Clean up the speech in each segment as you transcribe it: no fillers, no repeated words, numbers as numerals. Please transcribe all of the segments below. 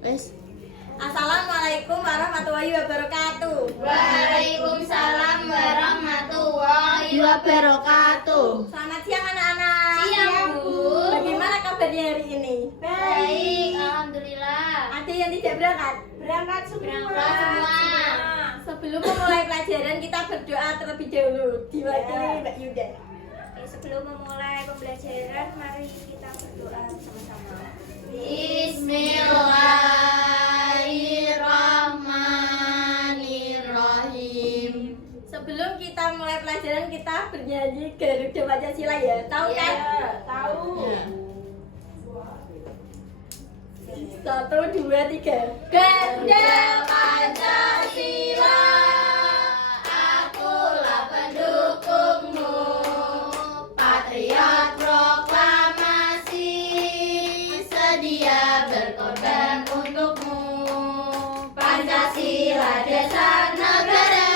Wes. Assalamualaikum warahmatullahi wabarakatuh. Waalaikumsalam warahmatullahi wabarakatuh. Selamat siang anak-anak. Siang, Bu. Bagaimana kabarnya hari ini? Baik, alhamdulillah. Ada yang tidak berangkat? Berangkat semua. Sebelum memulai pelajaran kita berdoa terlebih dahulu. Diwakili Mbak Yuda. Oke, sebelum memulai pembelajaran, mari kita berdoa sama-sama. Bismillahirrahmanirrahim. Sebelum kita mulai pelajaran kita bernyanyi Garuda Pancasila ya. Tahu kan? Tahu. Ya. 1, 2, 3. Garuda Pancasila, akulah pendukungmu, patriot proklamasi, sedia berkorban untukmu. Pancasila dasar negara,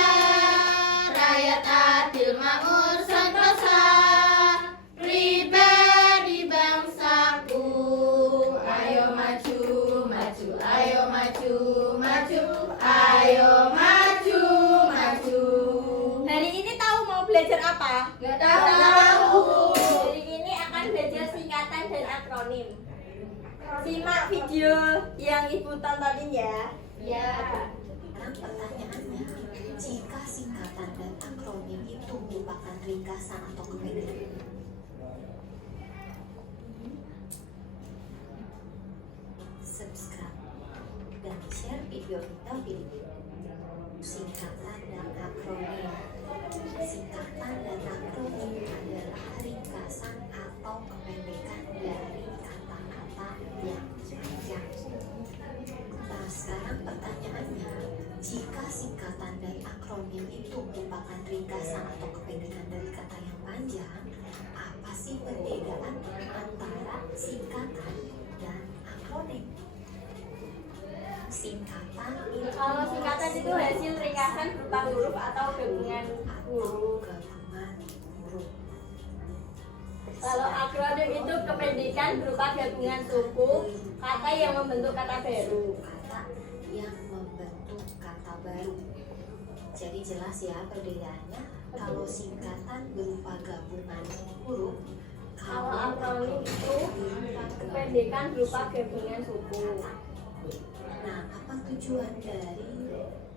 rakyat adil makmur sentosa, pribadi bangsaku. Ayo maju, maju, ayo maju, maju, ayo maju, maju. Hari ini tahu mau belajar apa? Nggak tahu. Hari ini akan belajar singkatan dan akronim. Simak video yang ibu tontonin ya. Ya. Sekarang pertanyaannya, jika singkatan dan akronim itu merupakan ringkasan atau kependekan? Subscribe dan share video kita pilih singkatan dan akronim. Singkatan dan akronim adalah ringkasan atau kependekan dari kata-kata yang panjang. Nah, sekarang pertanyaannya, jika singkatan dan akronim itu merupakan ringkasan atau kependekan dari kata yang panjang, apa sih perbedaan antara singkatan dan akronim? Singkatan itu Kalau singkatan itu hasil ringkasan berupa huruf atau gabungan huruf. Kalau akronim itu kependekan berupa gabungan suku kata yang membentuk kata baru. Kata yang membentuk kata baru. Jadi jelas ya perbedaannya. Kalau singkatan berupa gabungan huruf, Kalau akronim itu kependekan berupa gabungan suku. Nah, apa tujuan dari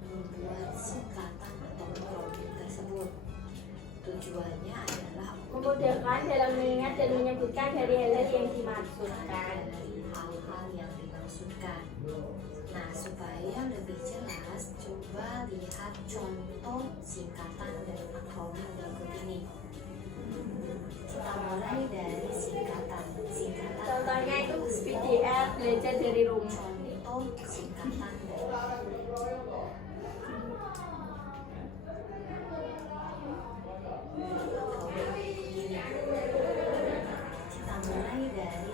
membuat singkatan atau akronim tersebut? Tujuannya adalah Memudahkan dalam mengingat dan menyebutkan dari hal-hal yang dimaksudkan. dari hal-hal yang dimaksudkan. Nah, supaya lebih jelas, coba lihat contoh singkatan dan akronim berikut ini. Kita mulai dari singkatan. Contohnya itu PDF, belajar dari rumah. Contoh singkatan dari kita mulai dari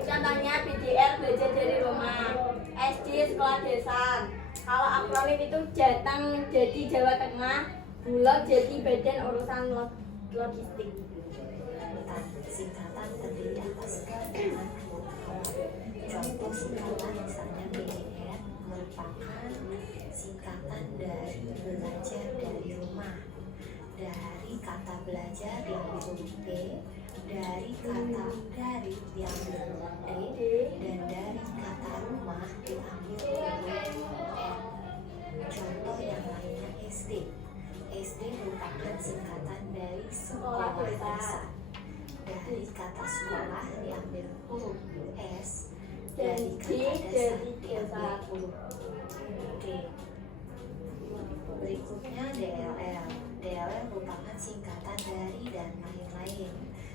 Contohnya BDR, belajar dari rumah. SD, sekolah desa. Kalau akronim itu Jateng jadi Jawa Tengah, Bulog jadi Badan Urusan Logistik. singkatan terdiri atas gabungan huruf. Contoh singkatan misalnya BDR merupakan singkatan dari belajar dari rumah. Dari kata belajar diambil huruf B, dari kata dari diambil huruf D, dan dari kata rumah diambil huruf R. Contoh yang lainnya SD. SD merupakan singkatan dari sekolah dasar. Dari kata sekolah diambil huruf S, dari kata dasar diambil huruf D. Berikutnya DLL. DLL merupakan singkatan dari dan lain-lain.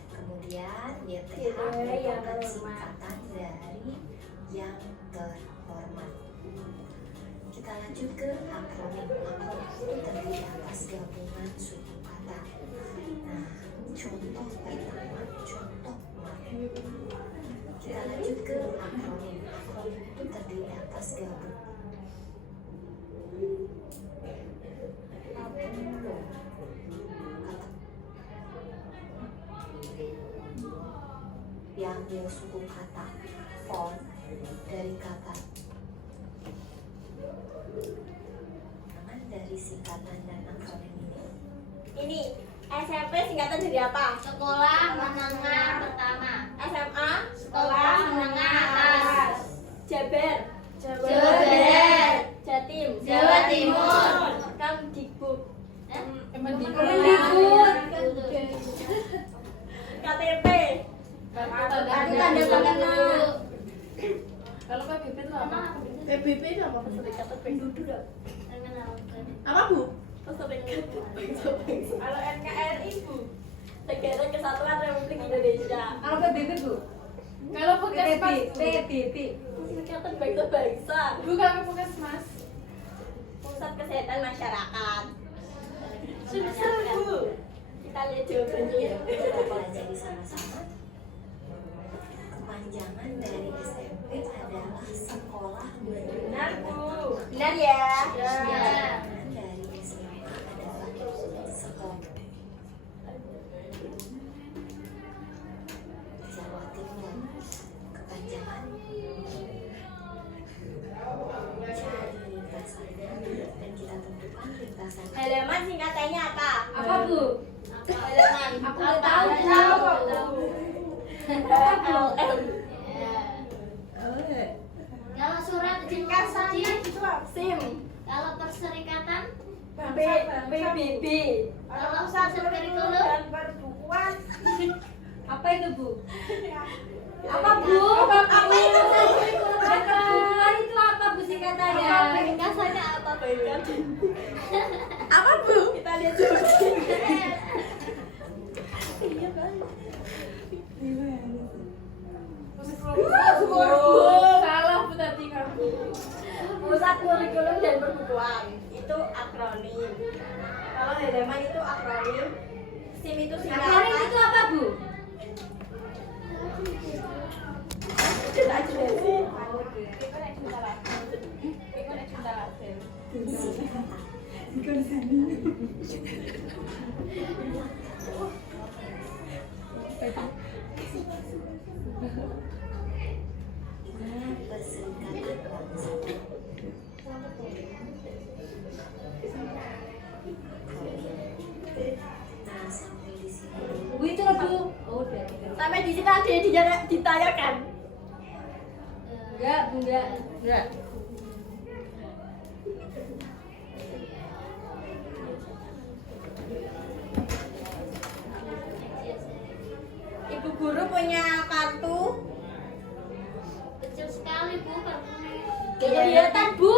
Kemudian YTH merupakan singkatan dari yang terhormat. Kita lanjut ke akronim. Akronim itu terdiri atas gabungan suku kata. Nah, contoh pertama, contoh mat. Kita lanjut ke akronim. Akronim itu terdiri atas gabungan diambil suku kata font dari kata dari singkatan dan akronim ini? Ini SMP singkatan dari apa? Sekolah Menengah Pertama. SMA Sekolah Menengah Atas. Jabar Jabar. Jatim Jawa Timur. Kemdikbud Kemdikbud. KTP kartu tanda pengenal. Kalau PBB itu apa? PBB itu apa? Perserikatan Bangsa. Apa Bu? Perserikatan Bangsa. Kalau NKRI Bu, Negara Kesatuan Republik Indonesia. Kalau PBB Bu? Kalau Puskesmas PBB. Perserikatan Bangsa. Bu kalau Puskesmas? Pusat Kesehatan Masyarakat. Susah Bu. Kita lihat jawabannya. Kita pelajari sama-sama. Kepanjangan dari SMP adalah Sekolah Benar Menengah Bu. Benar ya. Kepanjangan dari SMA adalah Sekolah Jawa Timur. Kepanjangan cari lintasannya dan kita tentukan lintasan Halaman singkatannya apa? Apa Bu? Halaman. Aku nggak tahu. LM. Kalau surat Singkat saja. itu apa? SIM. Kalau perserikatan. PBB. Kalau satu kurikulum. Apa itu Bu? Apa Bu? Apa itu Bu? Apa itu apa Bu singkatannya? Ringkasannya apa Bu? Apa Bu? Kita lihat dulu. Iya banget. Salah Bu tadi kamu. Pusat kurikulum dan perbukuan itu akronim. Kalau halaman itu akronim. SIM itu Akronim singkatan. itu apa Bu? Kita jelasin. persingkatan bangsa. Nah, sampai di sini dulu. Bu itu loh Bu. Oh udah. Sampai di sini ada yang ditanyakan. Enggak Bu enggak. Enggak. Ibu guru punya kartu Kecil sekali Bu kartunya. kelihatan Bu.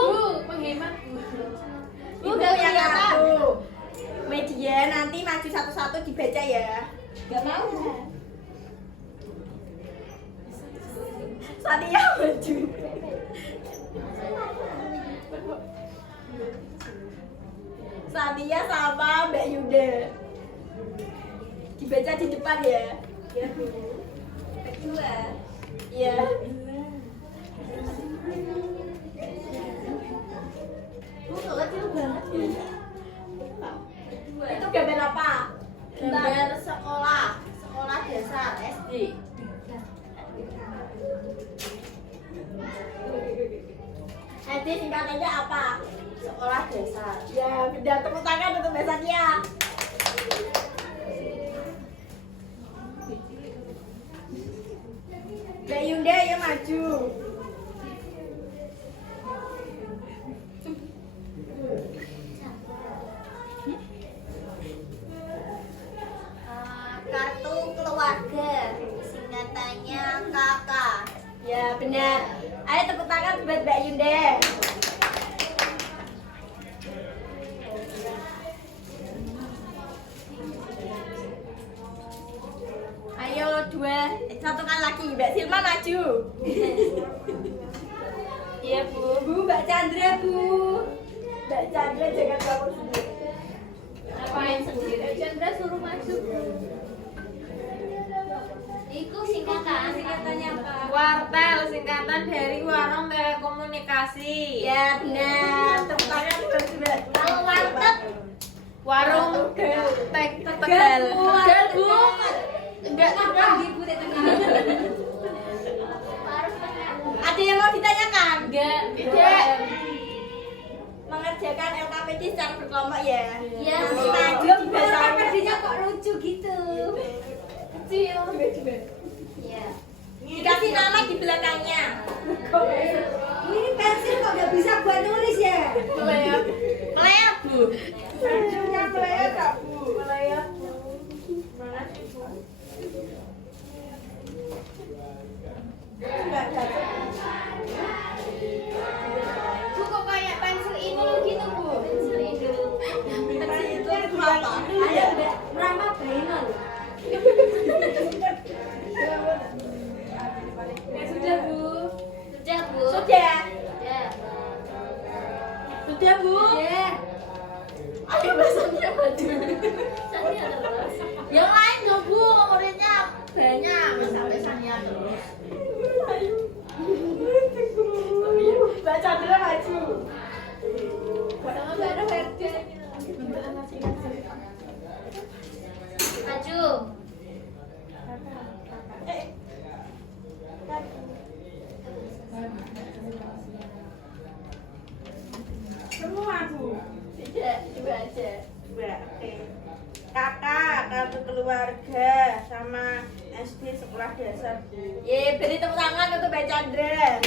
Menghemat Bu. Bu punya kartu media, nanti maju satu-satu dibaca ya. Enggak mau. Sadia maju. Sadia sama Mbak Yuda. Dibaca di depan ya. Ya Bu. Kedua. Iya. Bu kecil banget ya. Itu gambar apa? Gambar sekolah, sekolah dasar SD. SD singkatannya apa? Sekolah dasar. Ya, beda tepuk tangan untuk Mbak Sadia. Mbak Yunda, ayo maju. Kartu keluarga, singkatannya KK. Ya benar. Ayo tepuk tangan buat Mbak Yunda. Ayo satu kali lagi Mbak Silma maju. Iya Bu. Bu Mbak Chandra Bu. Mbak Chandra jangan bangun sendiri. Ngapain sendiri? Chandra suruh maju. Itu singkatan. Singkatannya apa? Wartel singkatan dari warung telekomunikasi. Ya benar. Tepuk tangan buat Mbak. Kalau warteg. Warung Tegal. Tegal. Tegal Bu. Enggak apa di Bu tadi. Ada yang mau ditanyakan? Enggak. Mengerti mengerjakan LKPD secara berkelompok ya. Iya. Nanti maju di bahasa LKPD-nya kok lucu gitu. Kecil. Iya. Dikasih nama di belakangnya. Ini pensil kok nggak bisa buat nulis ya? Melayap. Melayap Bu. Pensilnya melayap Kak Bu. Melayap. Mana sih Bu? Enggak jatuh. Bu kok kayak pensil ini gitu bu? Pensil itu. Pensil itu apa? Ada Rama Bainal. Sudah bu. Sudah, Bu. Sudah. Ya. Sudah Bu. Ya. Ayo bahasanya maju. Sania terus. Yang lain dong Bu, muridnya banyak. Sampai Sania terus. Mbak Chandra maju. Sama Mbak Herda. Maju. Semua Bu. Tidak, dua aja. Dua. Oke. Kakak, kartu keluarga sama SD sekolah dasar Bu. Ye, beri tepuk tangan untuk Mbak Chandra.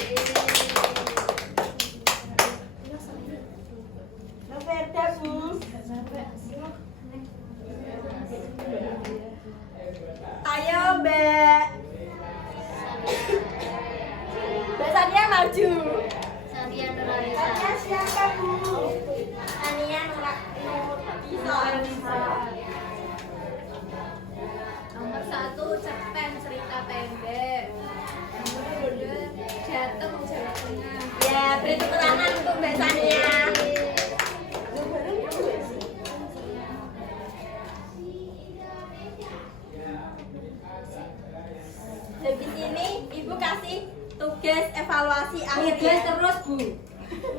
Noverda Bu. Ayo Mbak. Mbak Sania maju. Sania Nuralisa. Kakak siapa Bu? Sania Nuralisa. Nomor 1 cerpen cerita pendek. Nomor 2 Jateng Jawa Tengah. Ya, beri tepuk tangan untuk Mbak Sania. Habis ini Ibu kasih tugas evaluasi akhir Tugas ya. terus bu.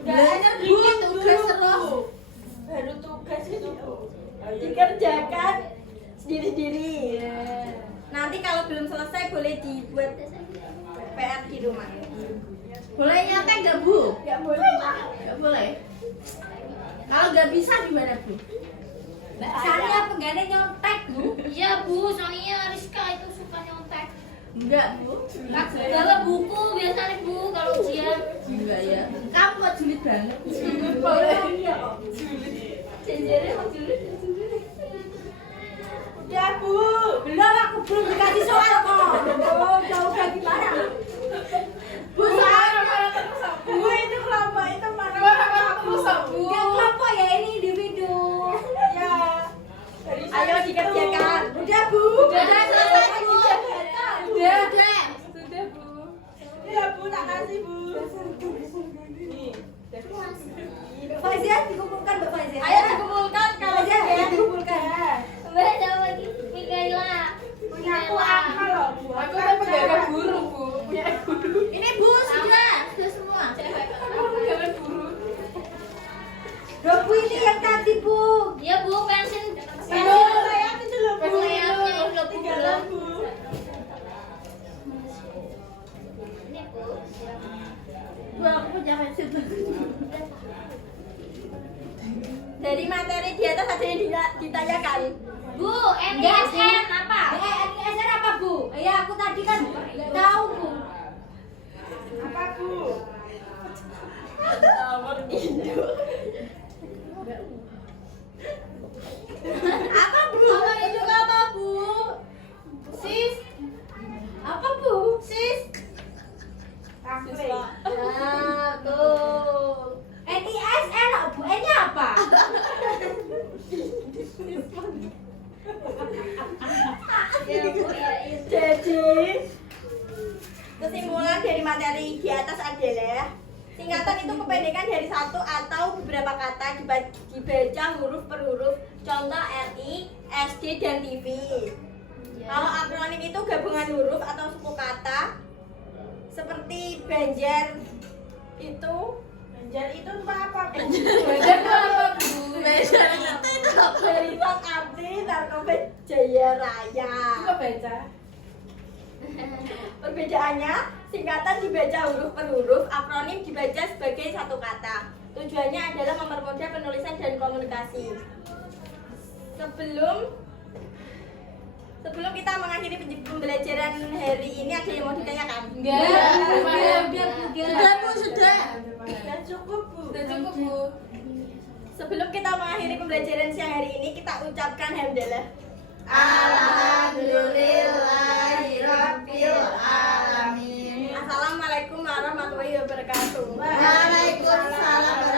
Belajar Bu tugas terus. Baru tugas itu Bu. Dikerjakan sendiri-sendiri. Nanti kalau belum selesai boleh dibuat PR di rumah. Boleh nyontek nggak bu? Nggak boleh. Nggak boleh. Kalau nggak bisa gimana bu? Sania pengganti nyontek bu? Iya, Bu. Sania Rizka itu suka nyontek. Enggak bu. Bawa buku biasanya, Bu, kalau ujian. Enggak ya. Kamu kok julid banget. Jenjernya mau julid. Ya Bu. Belum, aku belum dikasih soal kok. Oh, udah gimana? Bu saya Bu itu kelompok itu mana? Yang kelompok ya ini individu. Ya. Dari Ayo dikerjakan. Udah bu. Udah selesai Bu. Udah. Sudah Bu. Ya Bu tak kasih Bu. Nih. Faizia dikumpulkan Mbak Faizia. Ayo dikumpulkan kalau Faizia ya. dikumpulkan. Mbak, ada lagi. Mikaela. Punya aku apa loh Bu? Aku kan penjaga guru, Bu. Punya guru. Ini bu sudah semua. Aku penjaga guru. Loh bu ini yang tadi bu. Iya, Bu, pensil. Ayo saya itu loh Bu. Layarnya udah Bu Tinggal belum. Bu. Ini, Bu. Bu aku punya pensil. Dari materi di atas ada yang ditanyakan. Bu, NISN apa? NISN apa bu? Ya aku tadi kan nggak tahu bu. Apa Bu? Nomor induk. Apa bu? Nomor induk apa Bu? Sis. Apa bu? Sis. Kakle. Nah, tuh. NISN bu. N-nya apa? Ya, Bu, ya, iya. Jadi kesimpulan dari materi di atas adalah singkatan itu kependekan dari satu atau beberapa kata dibaca huruf per huruf. Contoh RI, SD, dan TV. Kalau akronim itu gabungan huruf atau suku kata seperti Banjar itu. Banjar itu apa Bu? Banjar itu apa, Bu? Banjar itu Barisan Abdi Narkoba Jaya Raya. Kok baca? Perbedaannya, singkatan dibaca huruf per huruf, akronim dibaca sebagai satu kata. Tujuannya adalah mempermudah penulisan dan komunikasi. Sebelum kita mengakhiri pembelajaran hari ini, ada yang mau ditanyakan? Sudah cukup Bu. Sebelum kita mengakhiri pembelajaran siang hari ini, kita ucapkan hamdalah. Alhamdulillahirabbil alamin. Assalamualaikum warahmatullahi wabarakatuh. Waalaikumsalam